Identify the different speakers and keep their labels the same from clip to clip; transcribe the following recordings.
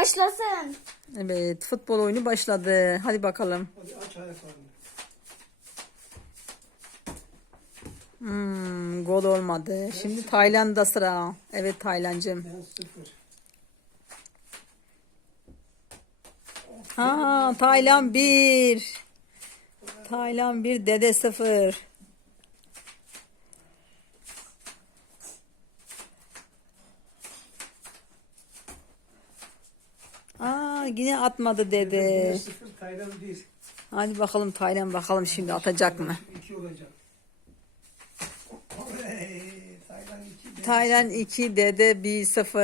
Speaker 1: başlasın.
Speaker 2: Evet futbol oyunu başladı. Hadi bakalım.
Speaker 3: Hadi aç ayaklarını.
Speaker 2: Hmm, gol olmadı. Şimdi Tayland'da sıra. Evet Taylancım.
Speaker 3: Ben sıfır.
Speaker 2: Ha Tayland 1. Tayland 1 Dede 0. Aa yine atmadı
Speaker 3: Taylan bir.
Speaker 2: Hadi bakalım Tayland bakalım şimdi atacak mı?
Speaker 3: İki olacak. Oley! Taylan iki. Dede
Speaker 2: Tayland 2 Dede 1 0.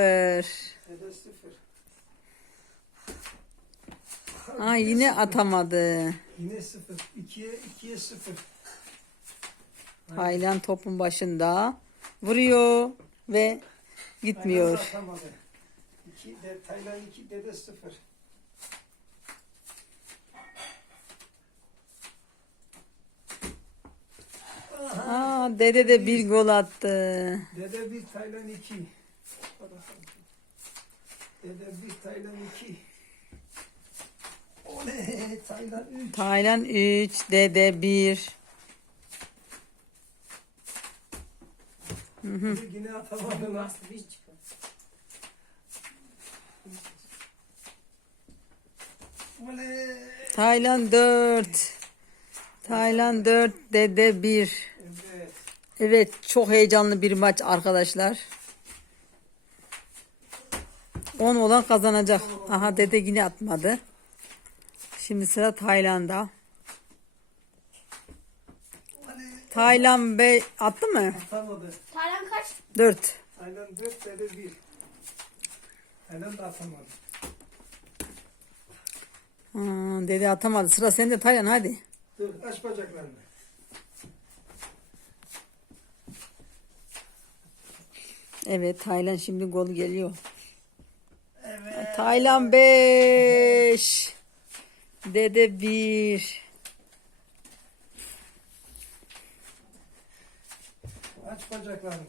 Speaker 3: Dede sıfır.
Speaker 2: Aa yine atamadı.
Speaker 3: Yine sıfır. İkiye, ikiye sıfır.
Speaker 2: Tayland topun başında vuruyor ve gitmiyor.
Speaker 3: Taylan atamadı. İki de, Taylan iki, Dede sıfır.
Speaker 2: Aa Dede de bir gol attı.
Speaker 3: Dede bir, Taylan iki. Dede bir, Taylan iki. Oley! Taylan üç.
Speaker 2: Tayland 3, Dede 1.
Speaker 3: Yine atamadılar. Oley!
Speaker 2: Tayland 4. Tayland 4, Dede 1.
Speaker 3: Evet.
Speaker 2: Evet çok heyecanlı bir maç arkadaşlar. 10 olan kazanacak. Aha Dede yine atmadı. Şimdi sıra Tayland'da. Tayland 5 attı mı?
Speaker 3: Atamadı.
Speaker 1: Taylan kaç?
Speaker 2: 4.
Speaker 3: Taylan 4 Dede 1. Taylan da atamadı.
Speaker 2: Ha, Dede atamadı. Sıra sende Tayland hadi.
Speaker 3: Dur aç bacaklarını.
Speaker 2: Evet Tayland şimdi gol geliyor.
Speaker 3: Evet.
Speaker 2: Tayland 5. Dede 1.
Speaker 3: Aç bacaklarını.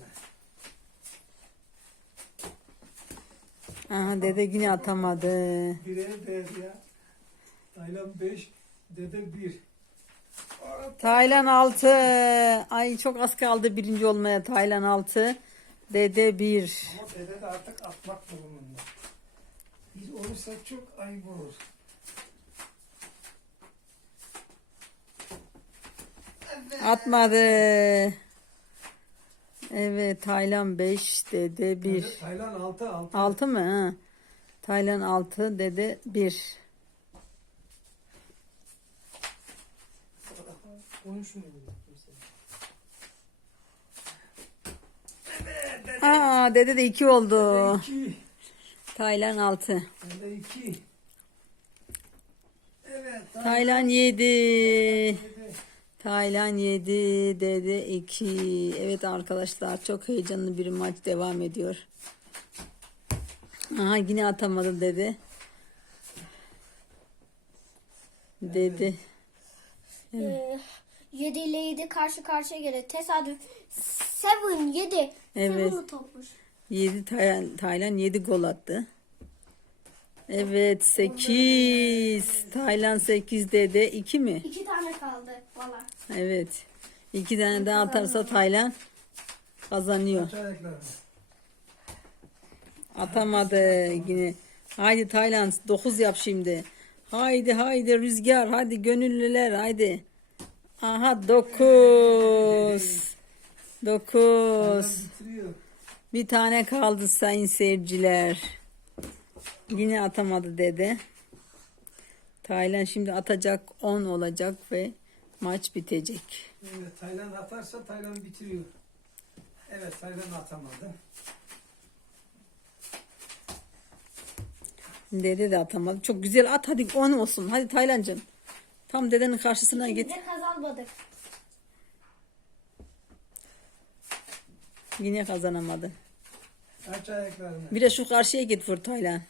Speaker 2: Aha dede yine atamadı.
Speaker 3: Bire ya. Taylan 5 Dede 1.
Speaker 2: Taylan 6. Ay çok az kaldı birinci olmaya. Taylan 6. Dede 1.
Speaker 3: Ama Dede de artık atmak durumunda. Biz olursak çok ayıp olur.
Speaker 2: Atmadı. Evet Taylan 5. Dede 1.
Speaker 3: Taylan 6 6.
Speaker 2: 6 mı? Ha. Taylan 6. Dede 1. Aa dede de 2 oldu.
Speaker 3: 2.
Speaker 2: Taylan 6.
Speaker 3: Dede 2. Evet.
Speaker 2: Taylan 7.
Speaker 3: Dede.
Speaker 2: Taylan 7, Dede 2. Evet arkadaşlar çok heyecanlı bir maç devam ediyor. Aha yine atamadı dedi. Dedi.
Speaker 1: Ee, 7 ile 7 karşı karşıya geliyor. Tesadüf. 7 7.
Speaker 2: Evet.
Speaker 1: 7 topmuş.
Speaker 2: 7 Taylan, Taylan 7 gol attı. Evet 8. Taylan 8 Dede 2 mi?
Speaker 1: 2 tane kaldı. Valla.
Speaker 2: Evet. 2 tane daha atarsa Taylan kazanıyor. Atamadı yine. Haydi Tayland 9 yap şimdi. Haydi haydi rüzgar hadi gönüllüler haydi. Aha 9. 9.
Speaker 3: Taylan bitiriyor.
Speaker 2: Bir tane kaldı sayın seyirciler. Yine atamadı dede. Tayland şimdi atacak 10 olacak ve maç bitecek.
Speaker 3: Evet, Taylan atarsa Taylan bitiriyor. Evet, Taylan atamadı.
Speaker 2: Dede de atamadı. Çok güzel at hadi 10 olsun. Hadi Taylancığım. Tam dedenin karşısına git.
Speaker 1: de kazanmadık.
Speaker 2: Yine kazanamadı.
Speaker 3: Aç ayaklarını.
Speaker 2: Bir de şu karşıya git vur Taylan.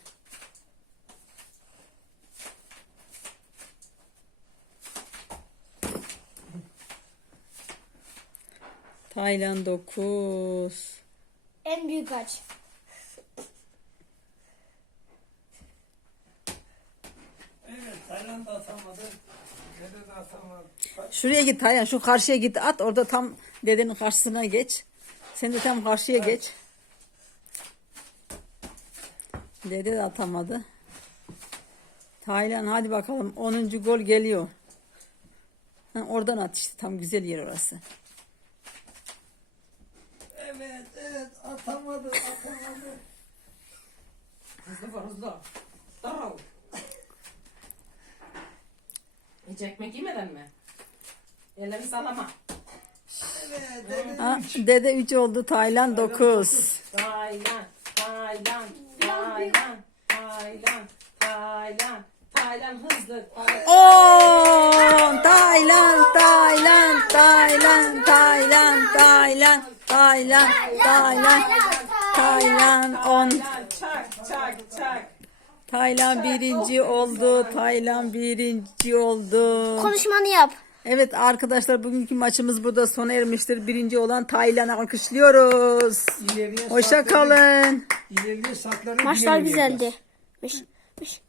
Speaker 2: Taylan 9.
Speaker 1: En büyük aç.
Speaker 3: Tayland da atamadı. Dede de atamadı.
Speaker 2: Şuraya git Taylan şu karşıya git at orada tam dedenin karşısına geç. Sen de tam karşıya geç. Dede de atamadı. Taylan hadi bakalım 10. gol geliyor. Ha, oradan at işte tam güzel yer orası.
Speaker 3: Evet evet atamadı atamadı.
Speaker 4: Hızlı var hızlı. Daral. Hiç ekmek yemeden mi? Elleri sallama.
Speaker 3: Dede
Speaker 2: Ha, 3 oldu, Taylan 9.
Speaker 4: Taylan, Taylan, Taylan, Taylan, Taylan, Taylan hızlı. Taylan.
Speaker 2: 10. Taylan, Taylan, Taylan, Taylan, Taylan, Taylan, Taylan, Taylan 10.
Speaker 4: Çak, çak, çak.
Speaker 2: Taylan birinci oldu, Taylan birinci oldu.
Speaker 1: Konuşmanı yap.
Speaker 2: Evet arkadaşlar bugünkü maçımız burada sona ermiştir. Birinci olan Taylan'ı alkışlıyoruz.
Speaker 3: İleriye
Speaker 2: Hoşça
Speaker 3: saatleri-
Speaker 2: kalın.
Speaker 3: İleriye
Speaker 1: Maçlar güzeldi. Beş, beş,